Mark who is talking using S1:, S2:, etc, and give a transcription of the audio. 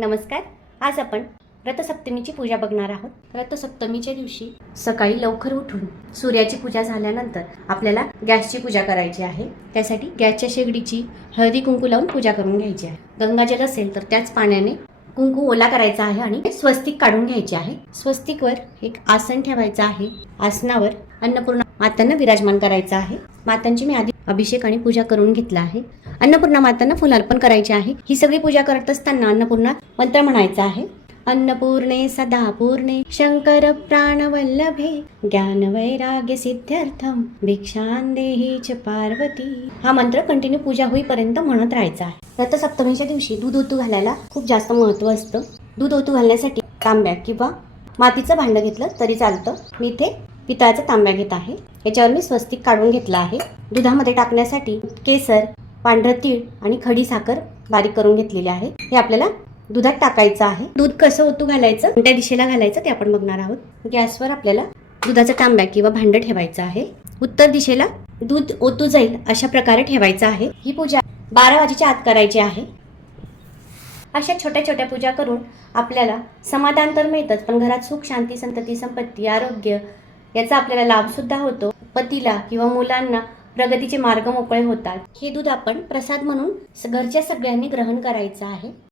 S1: नमस्कार. आज आपण रथसप्तमीची पूजा बघणार आहोत. रथसप्तमीच्या दिवशी सकाळी लवकर उठून सूर्याची पूजा झाल्यानंतर आपल्याला गॅसची पूजा करायची आहे. त्यासाठी गॅसच्या शेगडीची हळदी कुंकू लावून पूजा करून घ्यायची आहे. गंगाजल असेल तर त्याच पाण्याने कुंकू ओला करायचा आहे आणि स्वस्तिक काढून घ्यायचे आहे. स्वस्तिकवर एक आसन ठेवायचं आहे. आसनावर अन्नपूर्णा मातांना विराजमान करायचं आहे. मातांची मी आधी अभिषेक आणि पूजा करून घेतला आहे. अन्नपूर्णा मातांना फुल अर्पण करायचे आहे. ही सगळी पूजा करत असताना अन्नपूर्णा मंत्र म्हणायचा आहे. अन्नपूर्णे सदापूर्णे शंकर प्राणवल्लभे ज्ञान सिद्ध्यर्थम भिक्षान देही च पार्वती. हा मंत्र कंटिन्यू पूजा होईपर्यंत म्हणत राहायचा आहे. रथसप्तमीच्या दिवशी दूध ओतू घालायला खूप जास्त महत्त्व असतं. दूध ओतू घालण्यासाठी तांब्या किंवा मातीचं भांडं घेतलं तरी चालतं. मी इथे पितळाचा तांब्या घेत आहे. याच्यावर मी स्वस्तिक काढून घेतला आहे. दुधामध्ये टाकण्यासाठी केसर पांढरं तीळ आणि खडी साखर बारीक करून घेतलेली आहे. हे आपल्याला दुधात टाकायचं आहे. दूध कसं ओतू घालायचं कोणत्या दिशेला घालायचं ते आपण बघणार आहोत. गॅसवर आपल्याला दुधाचा तांब्या किंवा भांडं ठेवायचं आहे. उत्तर दिशेला दूध ओतू जाईल अशा प्रकारे ठेवायचं आहे. ही पूजा बारा वाजेच्या आत करायची आहे. अशा छोट्या छोट्या पूजा करून आपल्याला समाधान तर मिळतंच पण घरात सुख शांती संतती संपत्ती आरोग्य याचा आपल्याला लाभ सुद्धा होतो. पतीला किंवा मुलांना प्रगतीचे मार्ग मोकळे होतात. हे दूध आपण प्रसाद म्हणून घरच्या सगळ्यांनी ग्रहण करायचं आहे.